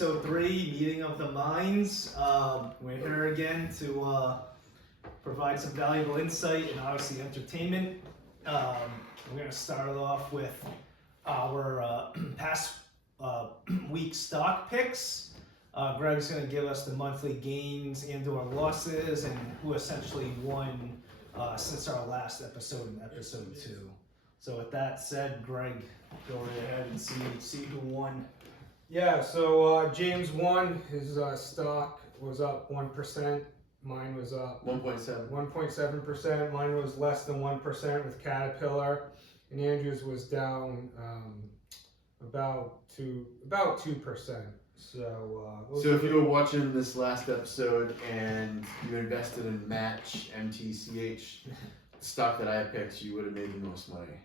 episode 3, Meeting of the Minds. We're here again to provide some valuable insight and obviously entertainment. We're going to start it off with our past week stock picks. Greg's going to give us the monthly gains and or losses and who essentially won since our last episode in episode 2. So with that said, Greg, go right ahead and see who won. Yeah, so James won. His stock was up 1%. Mine was up 1.7%. Mine was less than 1% with Caterpillar, and Andrew's was down about 2%. So if you were watching this last episode and you invested in Match MTCH stock that I picked, you would have made the most money.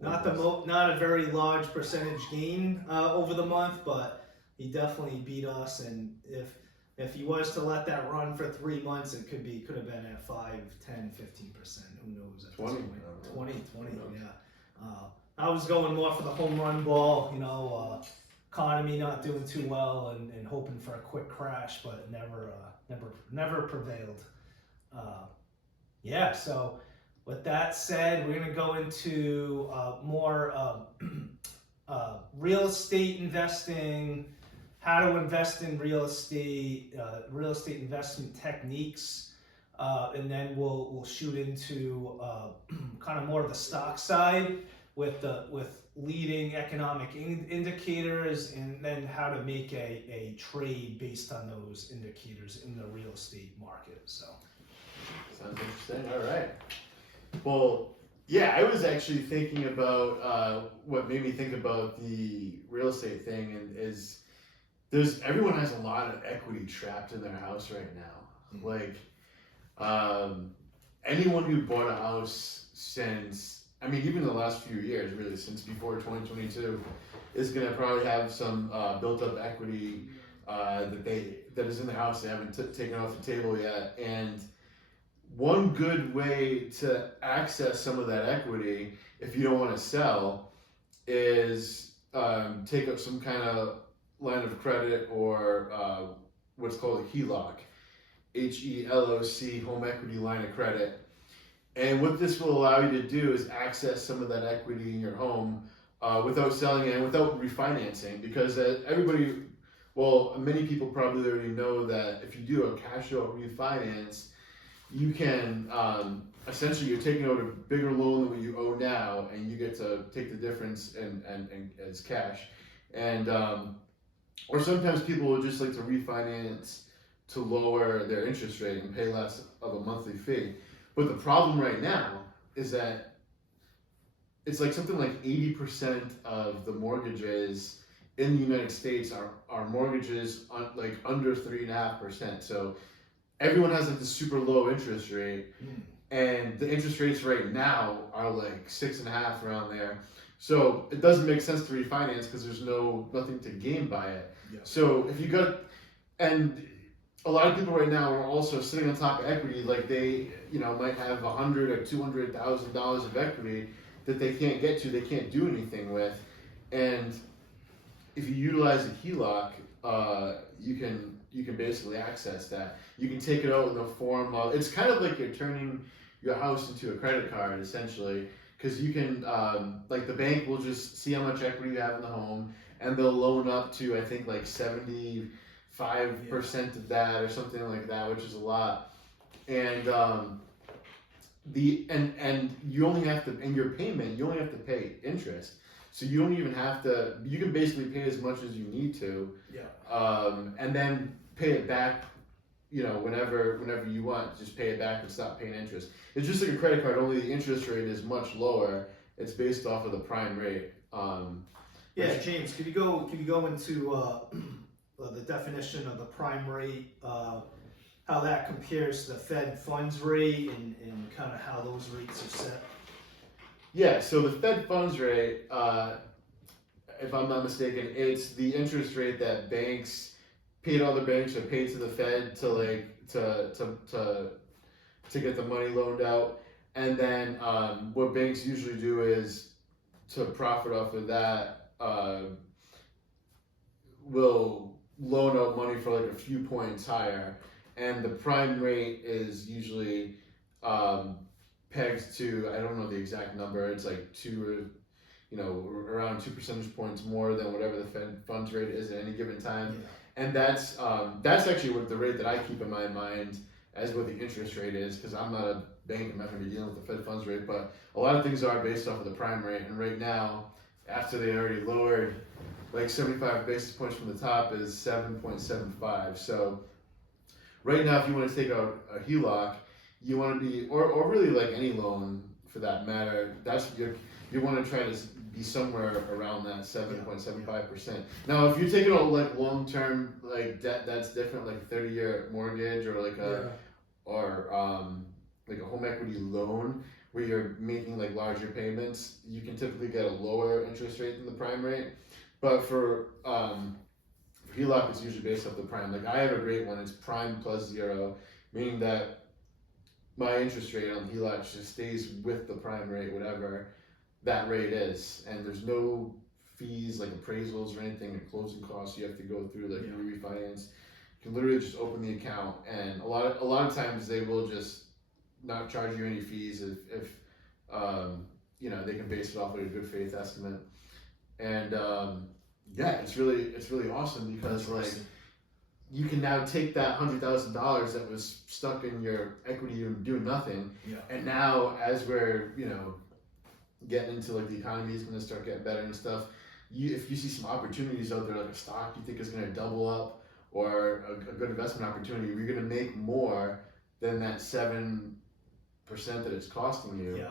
Not a very large percentage gain over the month, but he definitely beat us. And if he was to let that run for 3 months, it could have been at 5, 10, 15%. Who knows? At 20, 20, yeah. I was going more for the home run ball. Economy not doing too well and hoping for a quick crash, but it never prevailed. So. With that said, we're going to go into more real estate investing, how to invest in real estate investment techniques, and then we'll shoot into kind of more of the stock side with leading economic indicators, and then how to make a trade based on those indicators in the real estate market. So, sounds interesting. All right. Well, yeah, I was actually thinking about what made me think about the real estate thing, and is everyone has a lot of equity trapped in their house right now. Mm-hmm. Like anyone who bought a house since, even the last few years, really since before 2022, is going to probably have some built up equity that is in the house they haven't taken off the table yet. And one good way to access some of that equity, if you don't want to sell, is take up some kind of line of credit or what's called a HELOC, HELOC, home equity line of credit. And what this will allow you to do is access some of that equity in your home without selling it and without refinancing, because many people probably already know that if you do a cash out refinance, you can, essentially you're taking out a bigger loan than what you owe now, and you get to take the difference and as cash. And, or sometimes people will just like to refinance to lower their interest rate and pay less of a monthly fee. But the problem right now is that it's like something like 80% of the mortgages in the United States are mortgages like under 3.5%. So everyone has like the super low interest rate, and the interest rates right now are like 6.5 around there. So it doesn't make sense to refinance because there's nothing to gain by it. Yeah. So if you and a lot of people right now are also sitting on top of equity, like they might have $100,000 or $200,000 of equity that they can't get to, they can't do anything with, and if you utilize a HELOC, you can basically access that. You can take it out in the form of, it's kind of like you're turning your house into a credit card essentially, because you can, like the bank will just see how much equity you have in the home, and they'll loan up to, I think, like 75% of that or something like that, which is a lot. And you only have to, in your payment, you only have to pay interest. So you don't even have to, you can basically pay as much as you need to. Yeah. And then pay it back, whenever you want. Just pay it back and stop paying interest. It's just like a credit card, only the interest rate is much lower. It's based off of the prime rate. James, could you go into the definition of the prime rate, how that compares to the Fed funds rate, and kind of how those rates are set? Yeah, so the Fed funds rate, if I'm not mistaken, it's the interest rate that other banks are paid to the Fed to get the money loaned out. And then what banks usually do is to profit off of that, will loan out money for like a few points higher, and the prime rate is usually pegged to, I don't know the exact number, it's like around 2 percentage points more than whatever the Fed funds rate is at any given time. Yeah. And that's actually what the rate that I keep in my mind as what the interest rate is, because I'm not a bank, I'm not going to be dealing with the Fed funds rate, but a lot of things are based off of the prime rate. And right now, after they already lowered like 75 basis points from the top, is 7.75. So right now, if you want to take out a HELOC, you want to be, or really like any loan for that matter, you want to try to be somewhere around that 7.75%. Now, if you're taking out like long-term like debt, that's different, like a 30-year mortgage or like like a home equity loan where you're making like larger payments. You can typically get a lower interest rate than the prime rate, but for HELOC, it's usually based off the prime. Like I have a great one; it's prime plus 0, meaning that my interest rate on HELOC just stays with the prime rate, whatever that rate is, and there's no fees like appraisals or anything, or closing costs you have to go through, like you refinance. You can literally just open the account, and a lot of times they will just not charge you any fees if they can base it off of a good faith estimate. And it's really awesome because like you can now take that $100,000 that was stuck in your equity and doing nothing, and now as we're getting into like the economy is going to start getting better and stuff, if you see some opportunities out there, like a stock you think is going to double up or a good investment opportunity, you're going to make more than that 7% that it's costing you.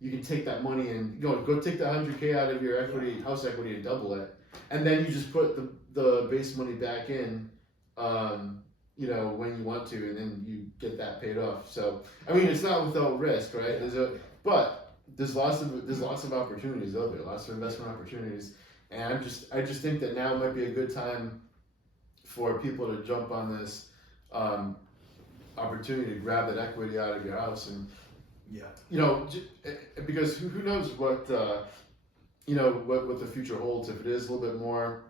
You can take that money and go take the $100K out of your equity, house equity, and double it, and then you just put the base money back in when you want to, and then you get that paid off. So I mean, it's not without risk, right? There's lots of opportunities out there, lots of investment opportunities, and I just think that now might be a good time for people to jump on this opportunity to grab that equity out of your house, and because who knows what what the future holds. If it is a little bit more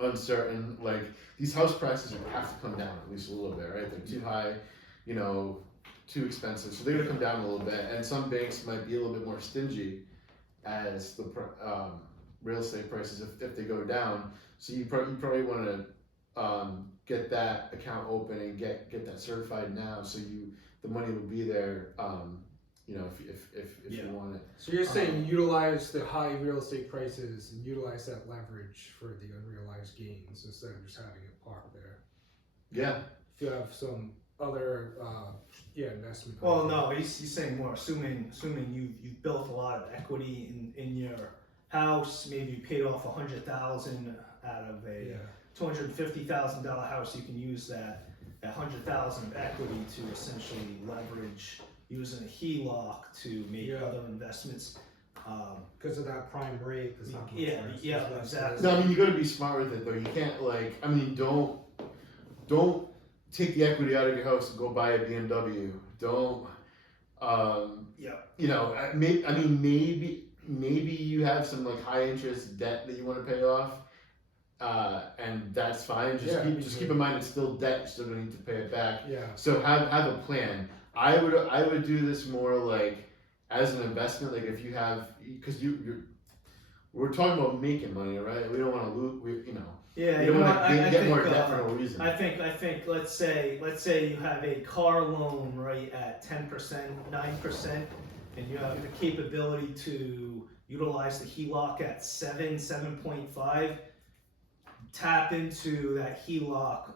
uncertain, like these house prices are gonna have to come down at least a little bit, right? They're too high, too expensive, so they're gonna come down a little bit, and some banks might be a little bit more stingy as the real estate prices if they go down. So you probably want to get that account open and get that certified now, so the money will be there. If you want it. So you're saying utilize the high real estate prices and utilize that leverage for the unrealized gains instead of just having it parked there. Yeah. If you have some other investment. Well, no, he's saying more. Assuming you've built a lot of equity in your house, maybe you paid off $100,000 out of a $250,000 house. You can use that $100,000 of equity to essentially leverage using a HELOC to make other investments. Because of that prime rate. Exactly. No, I mean, you got to be smart with it though. You can't don't take the equity out of your house and go buy a BMW. Don't. Maybe you have some like high interest debt that you want to pay off, and that's fine. Just keep in mind it's still debt. You're still gonna need to pay it back. So have a plan. I would do this more like as an investment. Like if you have, because we're talking about making money, right? We don't want to lose. We don't want to get more debt for no reason. I think let's say you have a car loan right at 10%, 9%, and you have the capability to utilize the HELOC at 7.5. Tap into that HELOC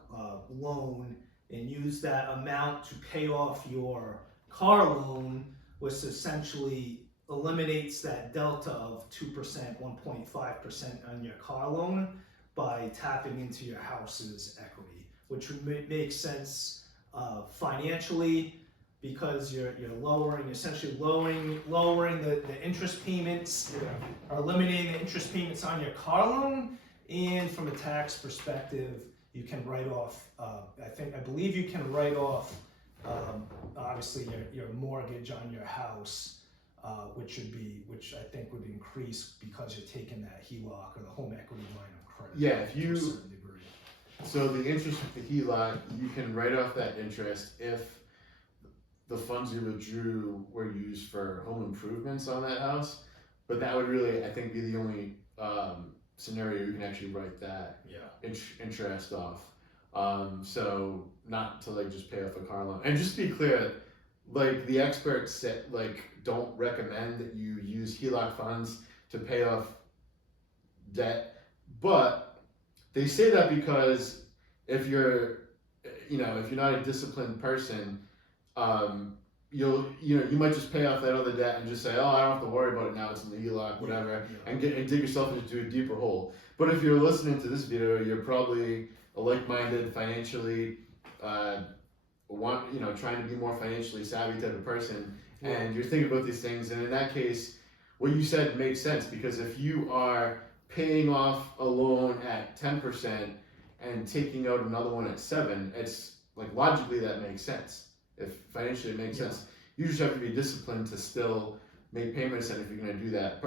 loan and use that amount to pay off your car loan, which essentially eliminates that delta of 2%, 1.5% on your car loan by tapping into your house's equity, which would make sense financially, because you're essentially lowering the interest payments, or eliminating the interest payments on your car loan, and from a tax perspective, you can write off. I believe you can write off obviously your mortgage on your house, which I think would increase because you're taking that HELOC or the home equity line of credit. Yeah, So the interest with the HELOC, you can write off that interest if the funds you withdrew were used for home improvements on that house. But that would really, I think, be the only scenario you can actually write that interest off. So not to like just pay off a car loan. And just to be clear, like the experts said, like don't recommend that you use HELOC funds to pay off debt, but they say that because if you're not a disciplined person, you might just pay off that other debt and just say, oh, I don't have to worry about it now, it's in the HELOC, whatever, and dig yourself into a deeper hole. But if you're listening to this video, you're probably a like-minded, financially, trying to be more financially savvy type of person, and you're thinking about these things. And in that case, what you said makes sense, because if you are paying off a loan at 10% and taking out another one at 7%, it's like logically that makes sense. If financially it makes sense, you just have to be disciplined to still make payments. And if you're going to do that,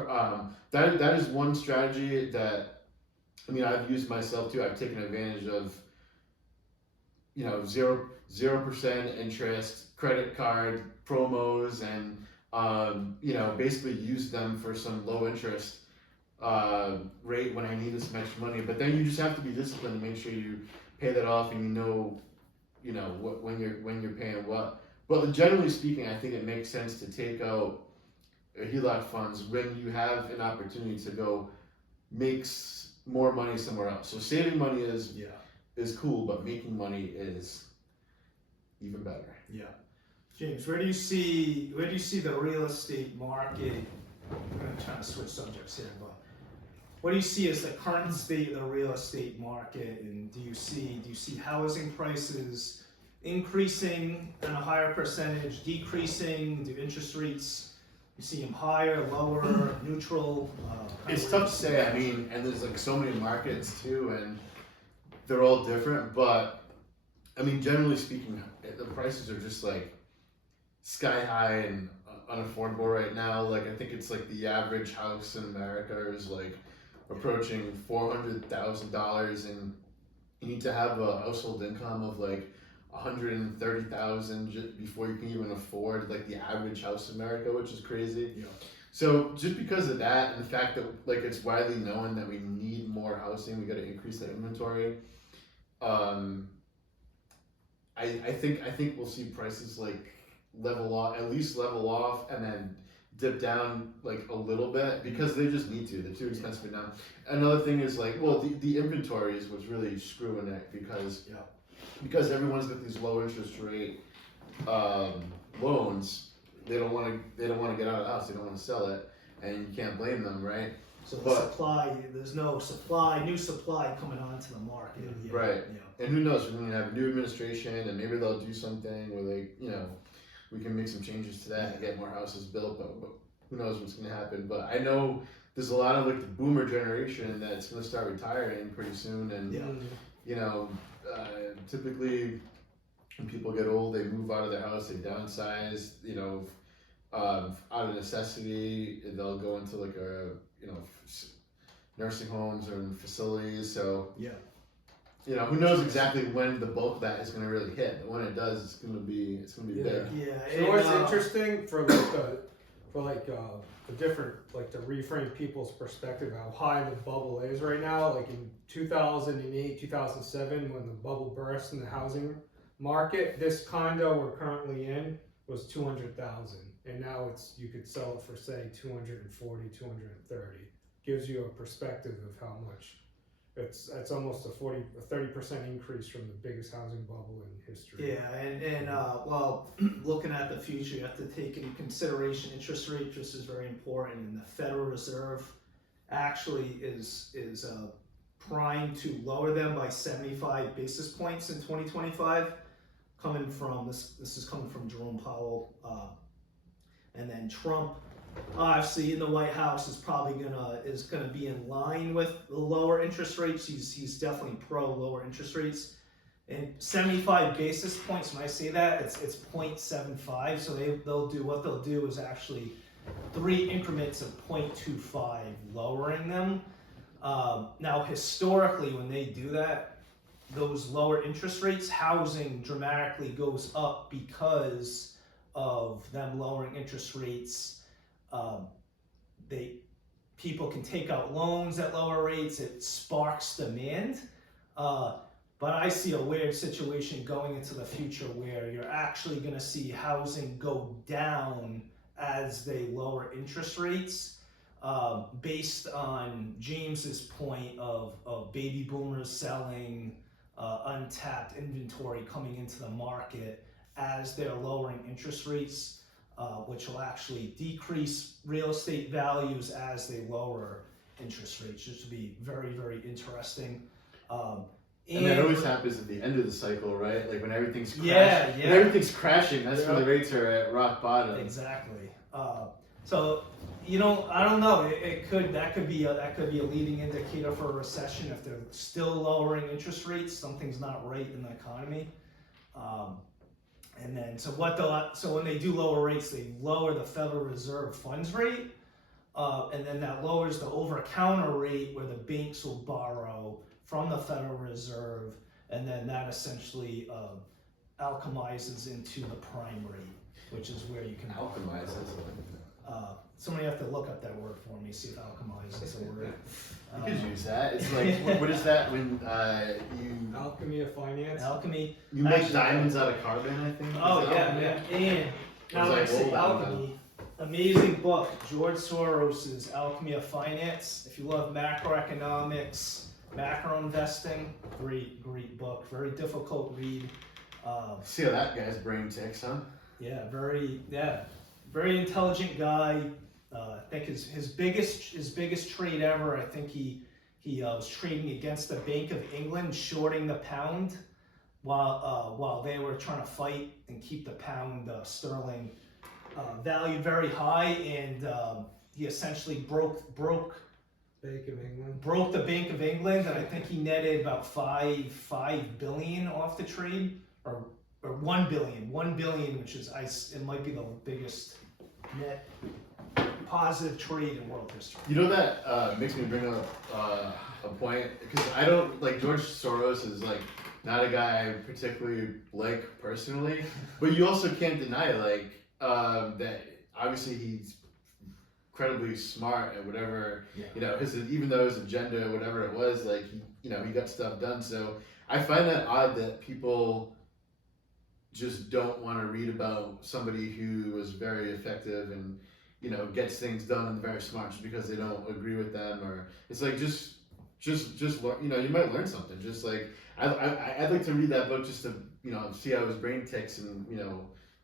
that is one strategy that I've used myself too. I've taken advantage of 0% interest credit card promos, and basically use them for some low interest rate when I needed some extra money. But then you just have to be disciplined to make sure you pay that off, and when you're paying what. But generally speaking, I think it makes sense to take out HELOC funds when you have an opportunity to go make more money somewhere else. So saving money is cool, but making money is even better. Yeah. James, where do you see the real estate market? I'm trying to switch subjects here, but what do you see as the current state of the real estate market? And do you see housing prices increasing at a higher percentage, decreasing? Do interest rates, you see them higher, lower, neutral? It's tough to say. And there's like so many markets too, and they're all different. But generally speaking, the prices are just like sky high and unaffordable right now. Like I think it's like the average house in America is like approaching $400,000, and you need to have a household income of like $130,000 before you can even afford like the average house in America, which is crazy. Yeah. So just because of that, and the fact that like it's widely known that we need more housing, we got to increase that inventory. I think we'll see prices like level off, and then dip down like a little bit, because they just need to. They're too expensive now. Another thing is like, well, the inventory is what's really screwing it, because everyone's got these low interest rate loans. They don't want to get out of the house. They don't want to sell it, and you can't blame them, right? So there's no new supply coming onto the market. Yeah, right. Yeah. And who knows? We're going to have a new administration, and maybe they'll do something where we can make some changes to that and get more houses built. But who knows what's going to happen? But I know there's a lot of like the boomer generation that's going to start retiring pretty soon, and typically when people get old, they move out of their house, they downsize. Out of necessity, they'll go into like nursing homes or facilities. So who knows exactly when the bulk of that is going to really hit. But when it does, it's going to be big. Yeah. So what's interesting to reframe people's perspective how high the bubble is right now. Like in 2008, 2007, when the bubble burst in the housing market, this condo we're currently in was $200,000, and now you could sell it for say $240,000, $230,000. Gives you a perspective of how much. It's almost a 30% increase from the biggest housing bubble in history. Yeah, and looking at the future, you have to take into consideration interest rate. This is very important, and the Federal Reserve actually is primed to lower them by 75 basis points in 2025. This is coming from Jerome Powell, and then Trump. Obviously, in the White House is probably gonna be in line with the lower interest rates. He's definitely pro lower interest rates, and 75 basis points. When I say that, it's 0.75. So they'll do is actually 3 increments of 0.25, lowering them. Now, historically, when they do that, those lower interest rates, housing dramatically goes up because of them lowering interest rates. People can take out loans at lower rates. It sparks demand. But I see a weird situation going into the future where you're actually going to see housing go down as they lower interest rates, based on James's point of baby boomers selling, untapped inventory coming into the market as they're lowering interest rates, which will actually decrease real estate values as they lower interest rates, which will be very, very interesting. And that always happens at the end of the cycle, right? Like when everything's crashing. Yeah. When everything's crashing, that's when the rates are at rock bottom. Exactly. So, I don't know. That could be a leading indicator for a recession if they're still lowering interest rates. Something's not right in the economy. And then, so when they do lower rates, they lower the Federal Reserve funds rate, and then that lowers the over-counter rate where the banks will borrow from the Federal Reserve, and then that essentially alchemizes into the prime rate, which is where you can Alchemizes. Somebody have to look up that word for me, see if alchemize is a word. You could use that. It's like, what is that when you... Alchemy of finance. Alchemy. You make diamonds out of carbon, I think. Oh, yeah. And now when I say alchemy, amazing book, George Soros's Alchemy of Finance. If you love macroeconomics, macro investing, great book. Very difficult read. See how that guy's brain ticks, huh? Yeah, very intelligent guy. I think his biggest trade ever. I think he was trading against the Bank of England, shorting the pound, while they were trying to fight and keep the pound sterling valued very high, and he essentially broke Bank of England. Broke the Bank of England, and I think he netted about $5 billion off the trade, or 1 billion, which is it might be the biggest net positive trade in world history. You know, that makes me bring up a point, because I don't, like, George Soros is like not a guy I particularly like personally, but you also can't deny like that obviously he's incredibly smart at whatever, even though his agenda, whatever it was, like he got stuff done. So I find that odd that people just don't want to read about somebody who was very effective and gets things done and very smart just because they don't agree with them, or it's like just learn, you might learn something. Just like I'd like to read that book just to see how his brain ticks, and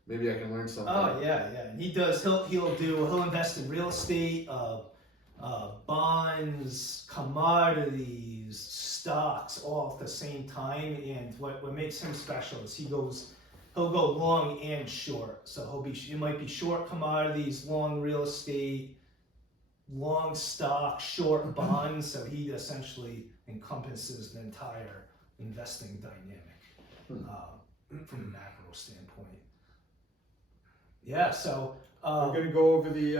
maybe I can learn something. Oh yeah. And he does. He'll invest in real estate, bonds, commodities, stocks, all at the same time. And what makes him special is he'll go long and short. So he might be short commodities, long real estate, long stock, short bonds. So he essentially encompasses the entire investing dynamic from a macro standpoint. Yeah, so we're going to go over the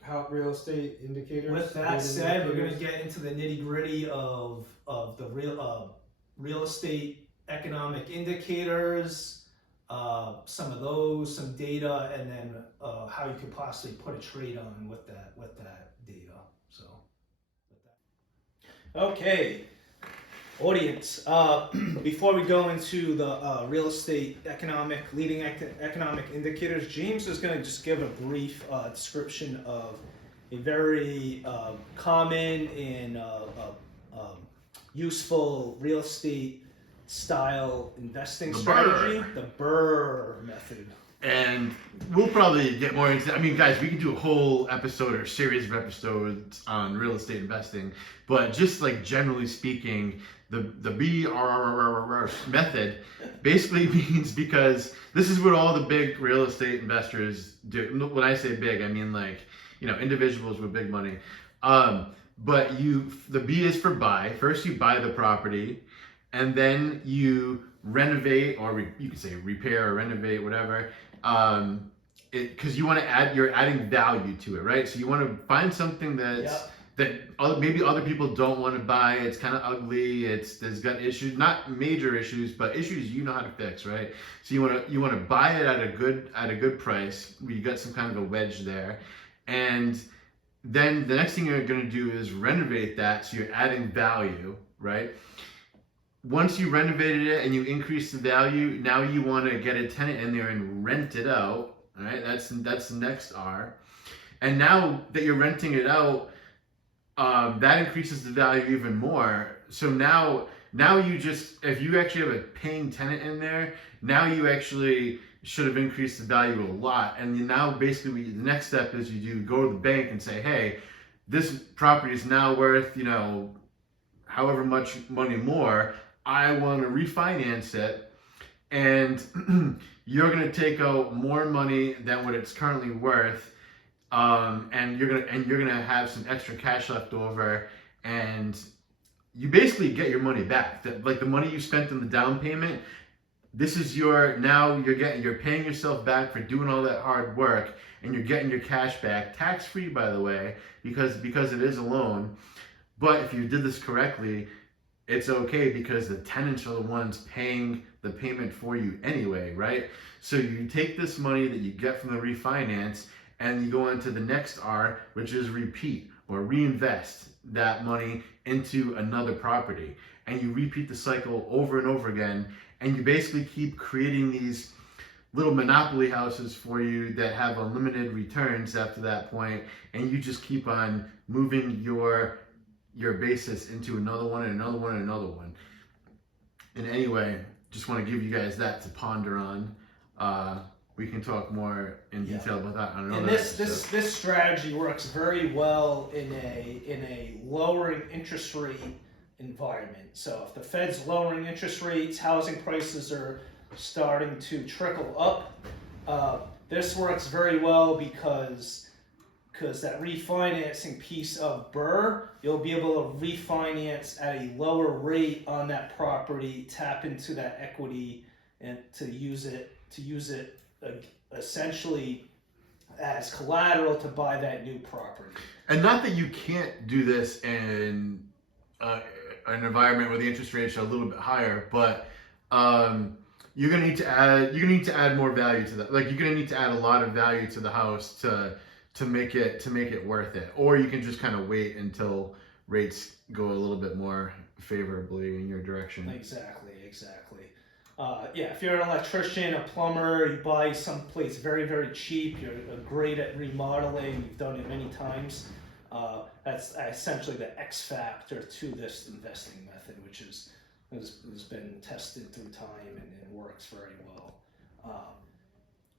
how real estate indicators. With that said, we're going to get into the nitty gritty of the real estate economic indicators, some of those, some data, and then how you could possibly put a trade on with that data. So, okay. Audience, before we go into the real estate leading economic indicators, James is going to just give a brief description of a very common and useful real estate style investing strategy, the BRRRR method. And we'll probably get more into, guys, we can do a whole episode or series of episodes on real estate investing, but just like generally speaking, the BRRRR method basically means, because this is what all the big real estate investors do. When I say big, I mean like, individuals with big money. But the B is for buy. First you buy the property, and then you renovate, or you could say repair or renovate, whatever. Because you want to you're adding value to it, right? So you want to find something that's maybe other people don't want to buy. It's kind of ugly. There's got issues, not major issues, but issues you know how to fix, right? So you want to buy it at a good price. You got some kind of a wedge there, and then the next thing you're going to do is renovate that, so you're adding value, right? Once you renovated it and you increase the value, now you want to get a tenant in there and rent it out, right? That's the next R. And now that you're renting it out, that increases the value even more. So now you just, if you actually have a paying tenant in there, now you actually should have increased the value a lot. And now basically the next step is you go to the bank and say, hey, this property is now worth, however much money more. I want to refinance it, and you're going to take out more money than what it's currently worth. And you're gonna have some extra cash left over, and you basically get your money back. Like the money you spent on the down payment, this is you're paying yourself back for doing all that hard work, and you're getting your cash back, tax free, by the way, because it is a loan. But if you did this correctly, it's okay because the tenants are the ones paying the payment for you anyway, right? So you take this money that you get from the refinance, and you go into the next R, which is repeat or reinvest that money into another property. And you repeat the cycle over and over again. And you basically keep creating these little monopoly houses for you that have unlimited returns after that point. And you just keep on moving your basis into another one and another one and another one. And anyway, just want to give you guys that to ponder on. We can talk more in detail about that on another episode. This strategy works very well in a lowering interest rate environment. So if the Fed's lowering interest rates, housing prices are starting to trickle up. This works very well because that refinancing piece of BRRRR, you'll be able to refinance at a lower rate on that property, tap into that equity, and to use it essentially as collateral to buy that new property. And not that you can't do this in an environment where the interest rates are a little bit higher, but you're gonna need to add more value to that. Like you're gonna need to add a lot of value to the house to make it worth it. Or you can just kind of wait until rates go a little bit more favorably in your direction. Exactly. If you're an electrician, a plumber, you buy someplace very, very cheap, you're great at remodeling, you've done it many times, that's essentially the X factor to this investing method, which has been tested through time and works very well.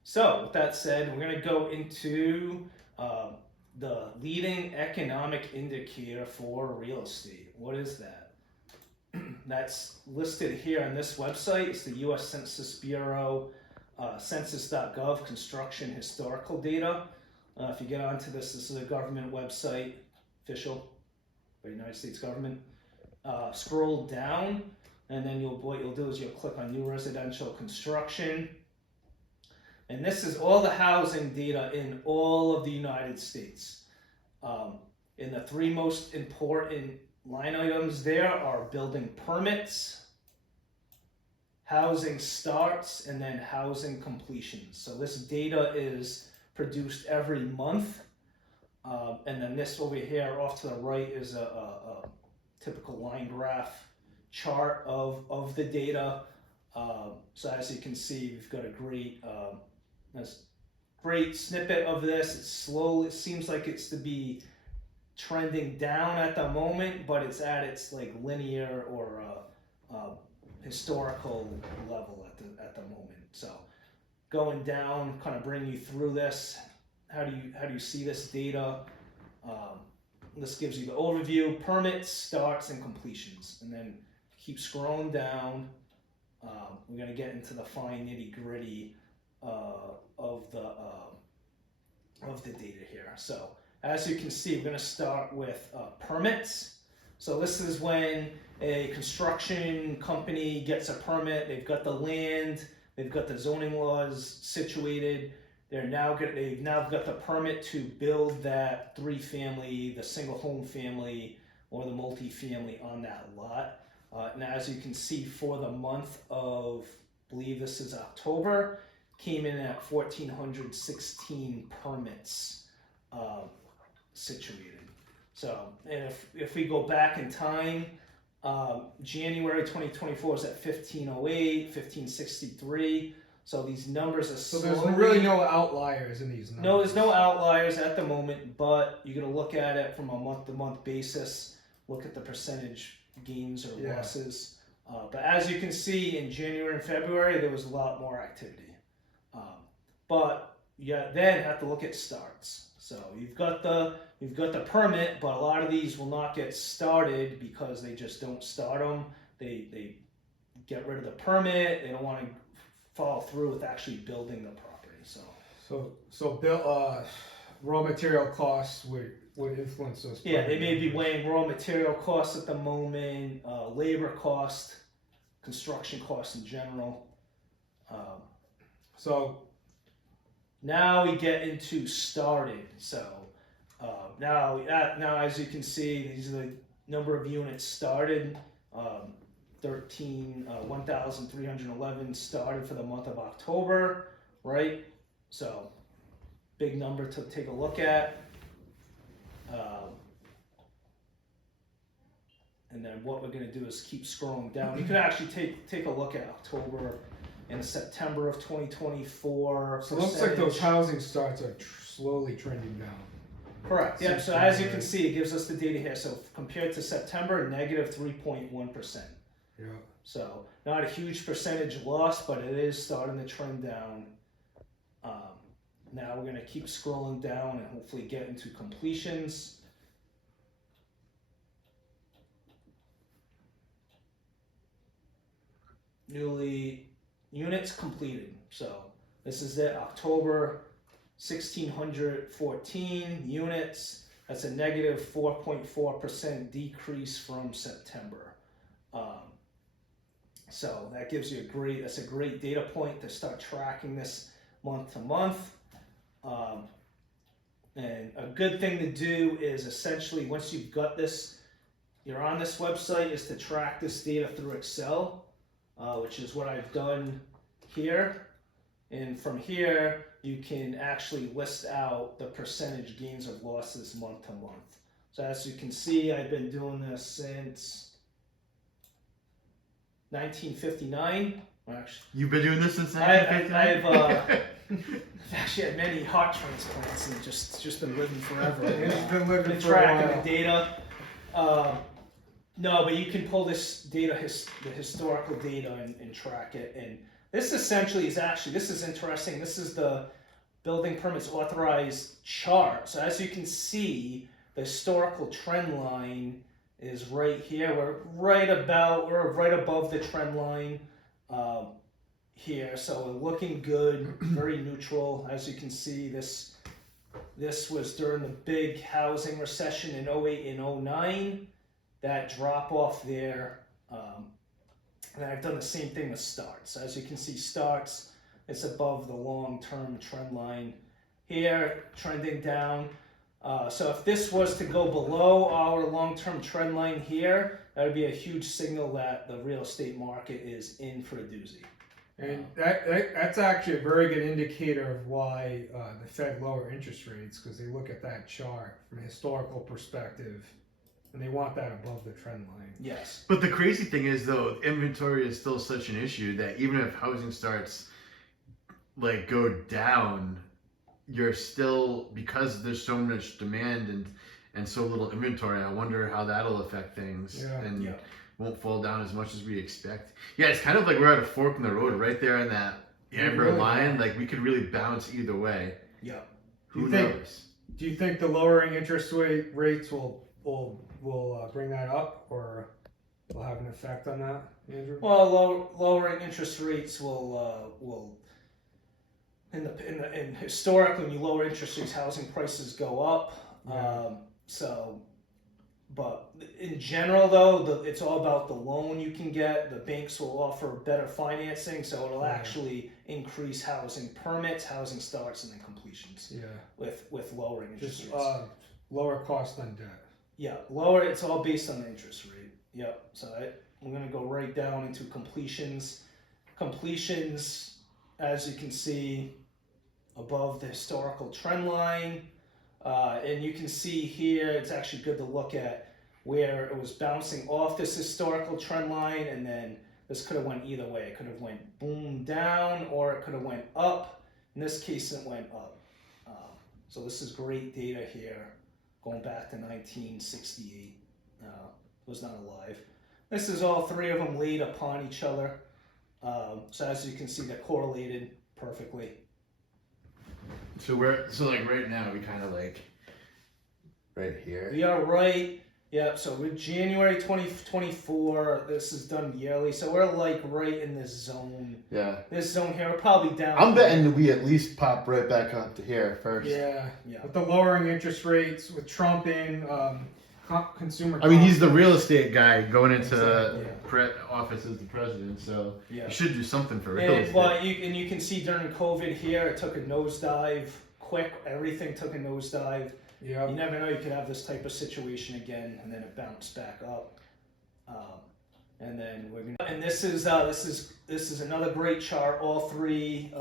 So with that said, we're going to go into the leading economic indicator for real estate. What is that? That's listed here on this website. It's the U.S. Census Bureau, census.gov, construction historical data. If you get onto this is a government website, official by the United States government. Scroll down, and then what you'll do is you'll click on new residential construction. And this is all the housing data in all of the United States. In the three most important line items there are building permits, housing starts, and then housing completions. So this data is produced every month. And then this over here off to the right is a typical line graph chart of the data. So as you can see, we've got a great snippet of this. It's slow. It seems like it's to be trending down at the moment, but it's at its like linear or historical level at the moment. So going down, kind of bring you through this. How do you see this data? This gives you the overview, permits, starts, and completions, and then keep scrolling down. We're going to get into the fine nitty-gritty of the data here. So as you can see, we're going to start with permits. So this is when a construction company gets a permit. They've got the land, they've got the zoning laws situated, they've now got the permit to build that 3-family, the single home family, or the multi-family on that lot. And as you can see, for the month of, I believe this is October, came in at 1,416 permits situated. So, and if we go back in time, January 2024 was at 1,508, 1,563. So these numbers are So slowly... there's really no outliers in these numbers. No, there's no outliers at the moment, but you're going to look at it from a month-to-month basis, look at the percentage gains or losses. But as you can see, in January and February, there was a lot more activity. But you then have to look at starts. So you've got the permit, but a lot of these will not get started because they just don't start them. They get rid of the permit. They don't want to follow through with actually building the property. So raw material costs would influence those. Yeah, they may be weighing raw material costs at the moment, labor cost, construction costs in general. So now we get into started. So now as you can see, these are the number of units started. 1,311 started for the month of October, right? So big number to take a look at. And then what we're going to do is keep scrolling down. You could actually take a look at October and September of 2024. So it looks like those housing starts are slowly trending down. Correct. Yep. So as you can see, it gives us the data here. So compared to September, negative 3.1%. Yeah. So not a huge percentage loss, but it is starting to trend down. Now we're going to keep scrolling down and hopefully get into completions. Newly units completed. So this is it, October, 1,614 units. That's a negative 4.4% decrease from September. So that gives you that's a great data point to start tracking this month to month. And a good thing to do is essentially once you've got this, you're on this website, is to track this data through Excel, which is what I've done here. And from here, you can actually list out the percentage gains or losses month to month. So as you can see, I've been doing this since 1959. Actually, You've been doing this since 1959? I've actually had many heart transplants and just been living forever. He's been living Been for a tracking while. the data. No, but you can pull this data, the historical data, and track it. And this essentially is this is interesting. This is the building permits authorized chart. So as you can see, the historical trend line is right here. We're right above the trend line here. So we're looking good, very neutral. As you can see, this was during the big housing recession in 08 and 09. That drop off there. And I've done the same thing with starts. As you can see, starts, it's above the long-term trend line here, trending down. So if this was to go below our long-term trend line here, that would be a huge signal that the real estate market is in for a doozy. And that's actually a very good indicator of why the Fed lower interest rates, because they look at that chart from a historical perspective, and they want that above the trend line. Yes. But the crazy thing is, though, inventory is still such an issue that even if housing starts go down, you're still, because there's so much demand and so little inventory, I wonder how that'll affect things. Yeah. And won't fall down as much as we expect. Yeah, it's kind of like we're at a fork in the road right there in that amber line. Like we could really bounce either way. Yeah. Who knows? Do you think the lowering interest rates will bring that up, or will have an effect on that, Andrew? Well, lowering interest rates will in historically, when you lower interest rates, housing prices go up. Yeah. but in general though, it's all about the loan you can get. The banks will offer better financing, so it'll actually increase housing permits, housing starts, and then completions. Yeah. With lowering interest Just rates. lower cost on debt. Yeah, lower. It's all based on the interest rate. Yep. So I'm gonna go right down into completions. Completions, as you can see, above the historical trend line. And you can see here, it's actually good to look at where it was bouncing off this historical trend line, and then this could have went either way. It could have went boom down, or it could have went up. In this case, it went up. So this is great data here, going back to 1968. Was not alive. This is all three of them laid upon each other. So as you can see, they're correlated perfectly. So like right now we kind of like right here. We are right. Yeah, so we're January 2024. This is done yearly, so we're like right in this zone. Yeah. This zone here, we're probably down. I'm betting we at least pop right back up to here first. Yeah. Yeah. With the lowering interest rates, with Trump in, consumer. I mean, he's the real estate guy going into Yeah. office as the president, so Yeah. he should do something for real And estate. well, you can see during COVID here, it took a nosedive quick. Everything took a nosedive. Yeah. You never know, you could have this type of situation again, and then it bounced back up. And then we're gonna. And this is another great chart. All three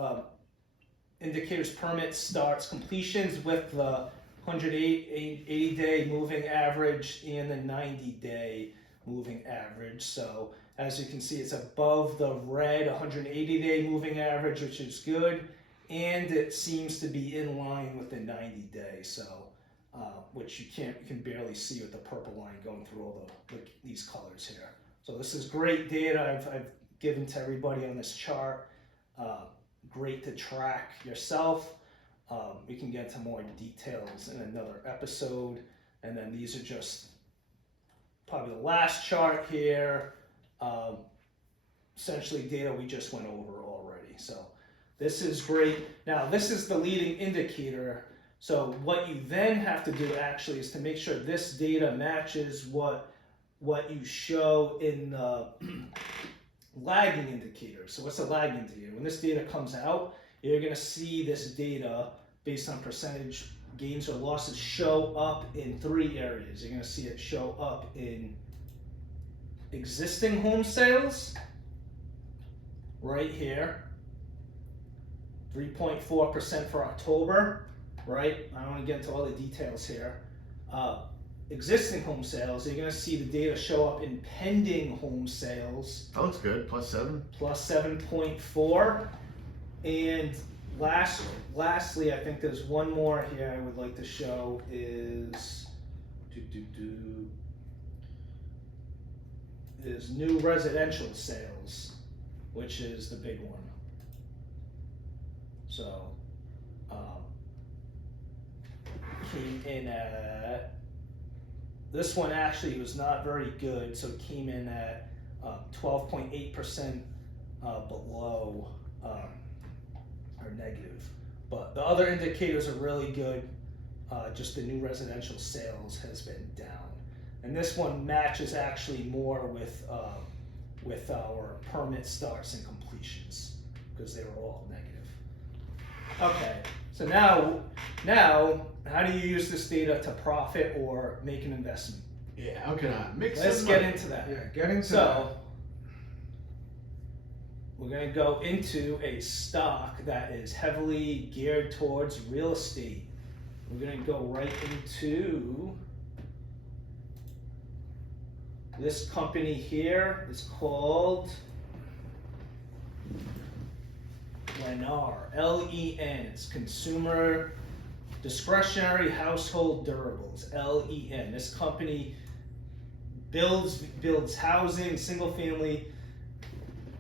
indicators: permits, starts, completions, with the 180-day moving average and the 90-day moving average. So as you can see, it's above the red 180-day moving average, which is good, and it seems to be in line with the 90-day. So. Which you can barely see with the purple line going through all these colors here. So this is great data I've given to everybody on this chart. Great to track yourself. We can get into more details in another episode. And then these are just probably the last chart here. Essentially data we just went over already. So this is great. Now this is the leading indicator. So what you then have to do actually is to make sure this data matches what you show in the lagging indicator. So what's a lagging indicator? When this data comes out, you're going to see this data based on percentage gains or losses show up in three areas. You're going to see it show up in existing home sales, right here, 3.4% for October. Right? I don't want to get into all the details here. Existing home sales, you're going to see the data show up in pending home sales. That looks good. +7. Plus 7.4. And lastly, I think there's one more here I would like to show is new residential sales, which is the big one. So came in at, this one actually was not very good, so it came in at 12.8% below or negative. But the other indicators are really good. Just the new residential sales has been down, and this one matches actually more with our permit starts and completions because they were all negative. Okay, so now how do you use this data to profit or make an investment? Yeah, how can I mix Let's some get money? into that. Yeah, get into So we're going to go into a stock that is heavily geared towards real estate. We're going to go right into this company here. It's called BRRRR, L-E-N. It's Consumer Discretionary Household Durables, L-E-N. This company builds housing, single family,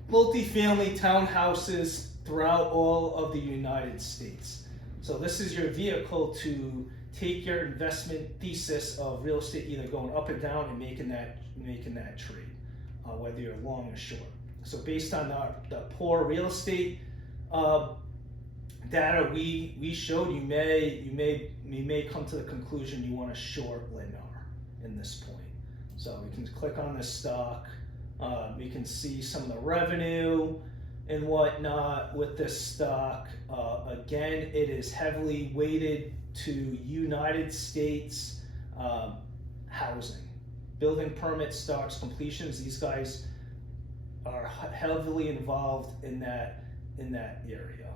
multi-family townhouses throughout all of the United States. So this is your vehicle to take your investment thesis of real estate either going up and down and making that trade, whether you're long or short. So based on the poor real estate data we showed, you may come to the conclusion you want to short Lennar in this point. So we can click on this stock. We can see some of the revenue and whatnot with this stock. Again, it is heavily weighted to United States housing. Building permits, starts, completions, these guys are heavily involved in that area.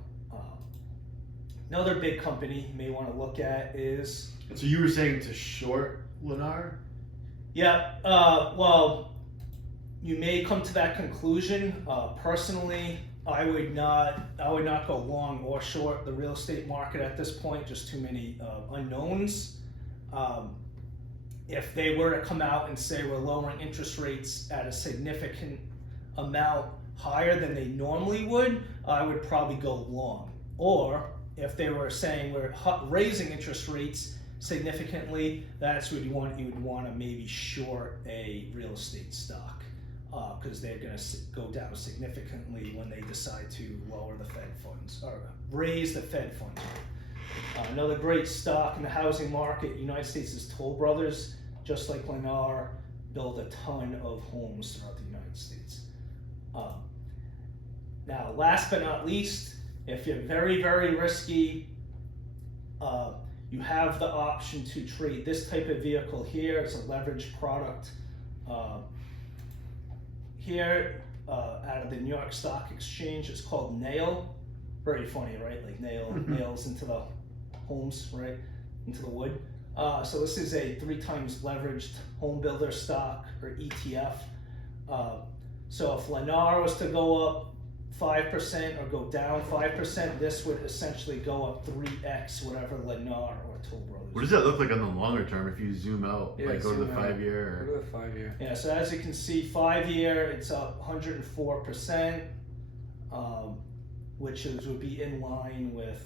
Another big company you may want to look at is... So you were saying to short Lennar? Yeah, well, you may come to that conclusion. Personally, I would not go long or short the real estate market at this point, just too many unknowns. If they were to come out and say we're lowering interest rates at a significant amount higher than they normally would, I would probably go long. Or if they were saying we're raising interest rates significantly, that's what you would want to maybe short a real estate stock, because they're going to go down significantly when they decide to lower the Fed funds or raise the Fed funds rate. Another great stock in the housing market, United States, is Toll Brothers. Just like Lennar, build a ton of homes throughout the United States. Now, last but not least, if you're very, very risky, you have the option to trade this type of vehicle here. It's a leveraged product. Here, out of the New York Stock Exchange, it's called nail. Very funny, right? Like nails into the homes, right? Into the wood. So this is a 3 times leveraged home builder stock, or ETF. So if Lennar was to go up 5% or go down 5%, this would essentially go up 3x whatever Lennar or Toll Brothers. What does that look like on the longer term if you zoom out? Yeah, like go to the 5 year? Or... Go to the 5 year. Yeah, so as you can see, 5 year, it's up 104%, which would be in line with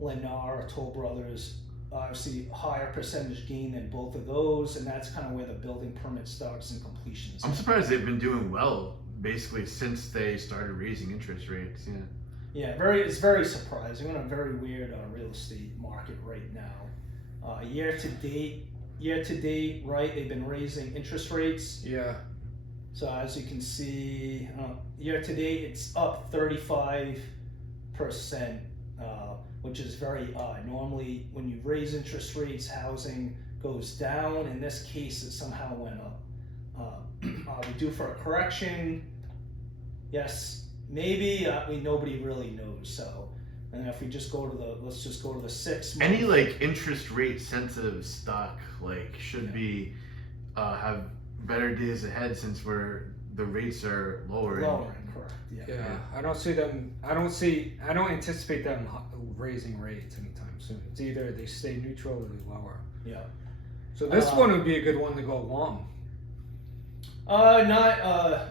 Lennar or Toll Brothers. Obviously, higher percentage gain than both of those, and that's kind of where the building permit starts and completions. I'm surprised they've been doing well basically since they started raising interest rates. Yeah, it's very surprising. We're in a very weird real estate market right now. Year to date, right? They've been raising interest rates. Yeah. So as you can see, year to date, it's up 35%. Which is very odd. Normally, when you raise interest rates, housing goes down. In this case, it somehow went up. Are we due for a correction? Yes, maybe. Nobody really knows. So, and if we just go to let's just go to the 6 month. Any like interest rate sensitive stock should be have better days ahead since the rates are lowering. Correct. Yeah. I don't anticipate them raising rates anytime soon. It's either they stay neutral or they lower. Yeah. So this one would be a good one to go long. I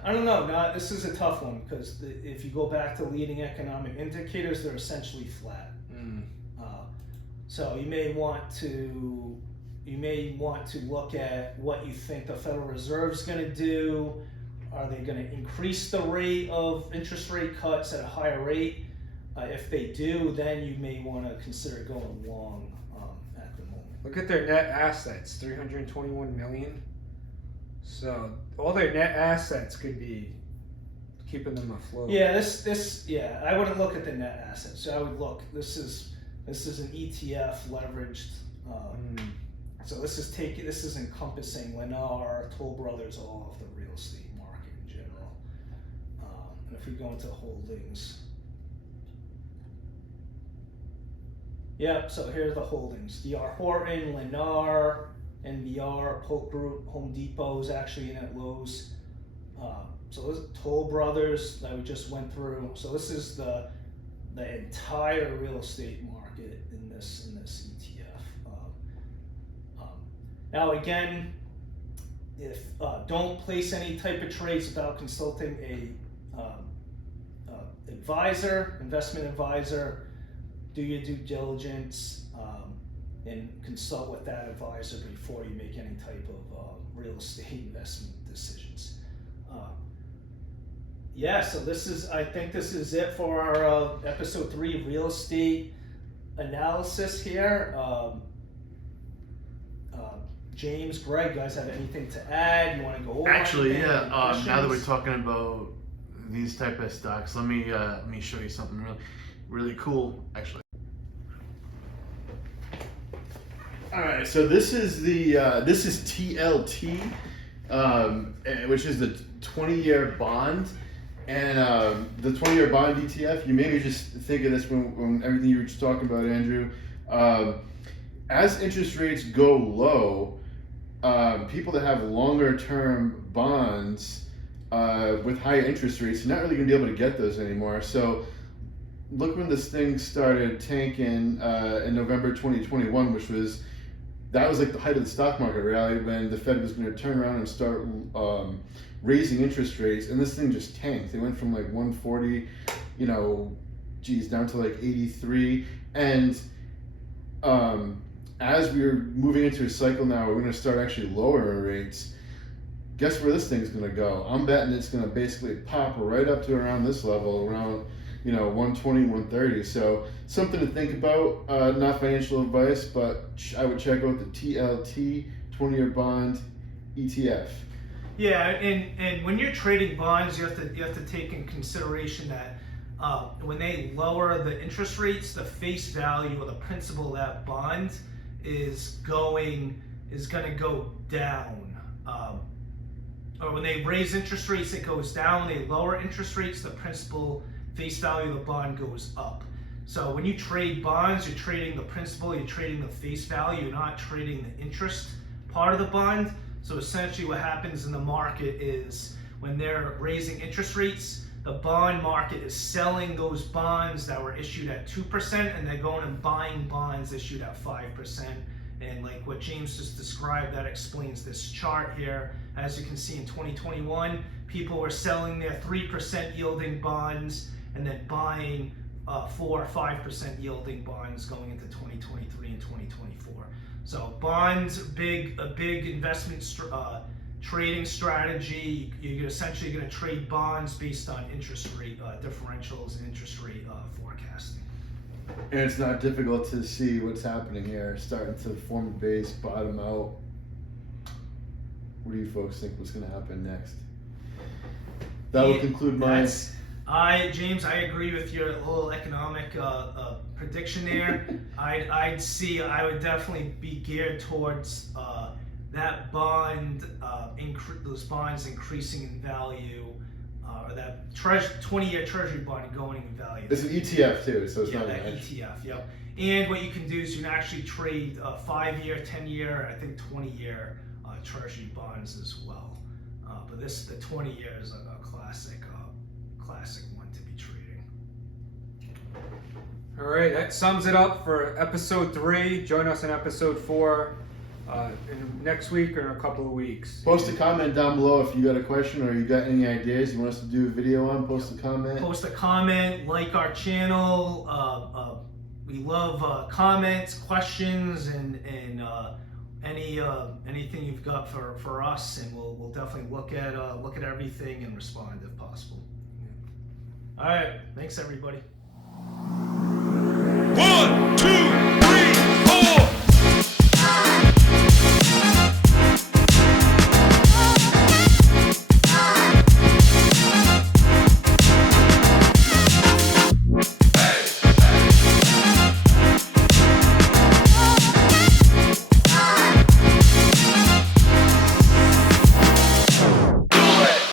don't know. This is a tough one because if you go back to leading economic indicators, they're essentially flat. So you may want to look at what you think the Federal Reserve is going to do. Are they going to increase the rate of interest rate cuts at a higher rate? If they do, then you may want to consider going long at the moment. Look at their net assets, $321 million. So all their net assets could be keeping them afloat. Yeah, I wouldn't look at the net assets. So I would look. This is an ETF leveraged. So this is encompassing Lennar, Toll Brothers, all of the real estate market in general. And if we go into holdings. Yep, so here are the holdings. D.R. Horton, Lennar, NVR, Polk Group, Home Depot is actually in at lows. So this is Toll Brothers that we just went through. So this is the entire real estate market in this ETF. Now again, if don't place any type of trades without consulting a investment advisor. Do your due diligence and consult with that advisor before you make any type of real estate investment decisions. So I think this is it for our episode 3 real estate analysis here. James, Greg, guys have anything to add? You want to go over? Actually, anything? yeah. Any Now that we're questions? talking about these type of stocks, let me show you something really cool. Actually. All right, so this is the this is TLT, which is the 20-year bond, and the 20-year bond ETF. You maybe just think of this when everything you were just talking about, Andrew. As interest rates go low, people that have longer-term bonds with higher interest rates, you're not really going to be able to get those anymore. So look when this thing started tanking in November 2021, that was like the height of the stock market rally when the Fed was going to turn around and start raising interest rates, and this thing just tanked. It went from like 140, down to like 83. And as we're moving into a cycle now, we're going to start actually lowering rates. Guess where this thing's going to go? I'm betting it's going to basically pop right up to around this level, around 120, 130. So something to think about. Not financial advice, but I would check out the TLT 20-year bond ETF. Yeah, and when you're trading bonds, you have to take in consideration that when they lower the interest rates, the face value or the principal of that bond is going to go down. Or when they raise interest rates, it goes down. When they lower interest rates, the principal face value of the bond goes up. So when you trade bonds, you're trading the principal, you're trading the face value, you're not trading the interest part of the bond. So essentially what happens in the market is when they're raising interest rates, the bond market is selling those bonds that were issued at 2%, and they're going and buying bonds issued at 5%. And like what James just described, that explains this chart here. As you can see in 2021, people were selling their 3% yielding bonds and then buying 4 or 5% yielding bonds going into 2023 and 2024. So bonds, a big investment trading strategy. You're essentially going to trade bonds based on interest rate differentials and interest rate forecasting. And it's not difficult to see what's happening here, starting to form a base, bottom out. What do you folks think was going to happen next? That will conclude mine. James, I agree with your little economic prediction there. I would definitely be geared towards that bond, those bonds increasing in value, or that 20-year Treasury bond going in value. It's an ETF too, so it's not that an ETF. Yep. And what you can do is you can actually trade 5-year, 10-year, I think 20-year Treasury bonds as well. But the 20-year is a classic one to be trading. All right, that sums it up for episode 3. Join us in episode 4 next week or in a couple of weeks. Post a comment down below if you got a question or you got any ideas you want us to do a video on. Post a comment. Post a comment, like our channel. We love comments, questions, and anything you've got for us, and we'll definitely look at everything and respond if possible. All right, thanks everybody. 1, 2.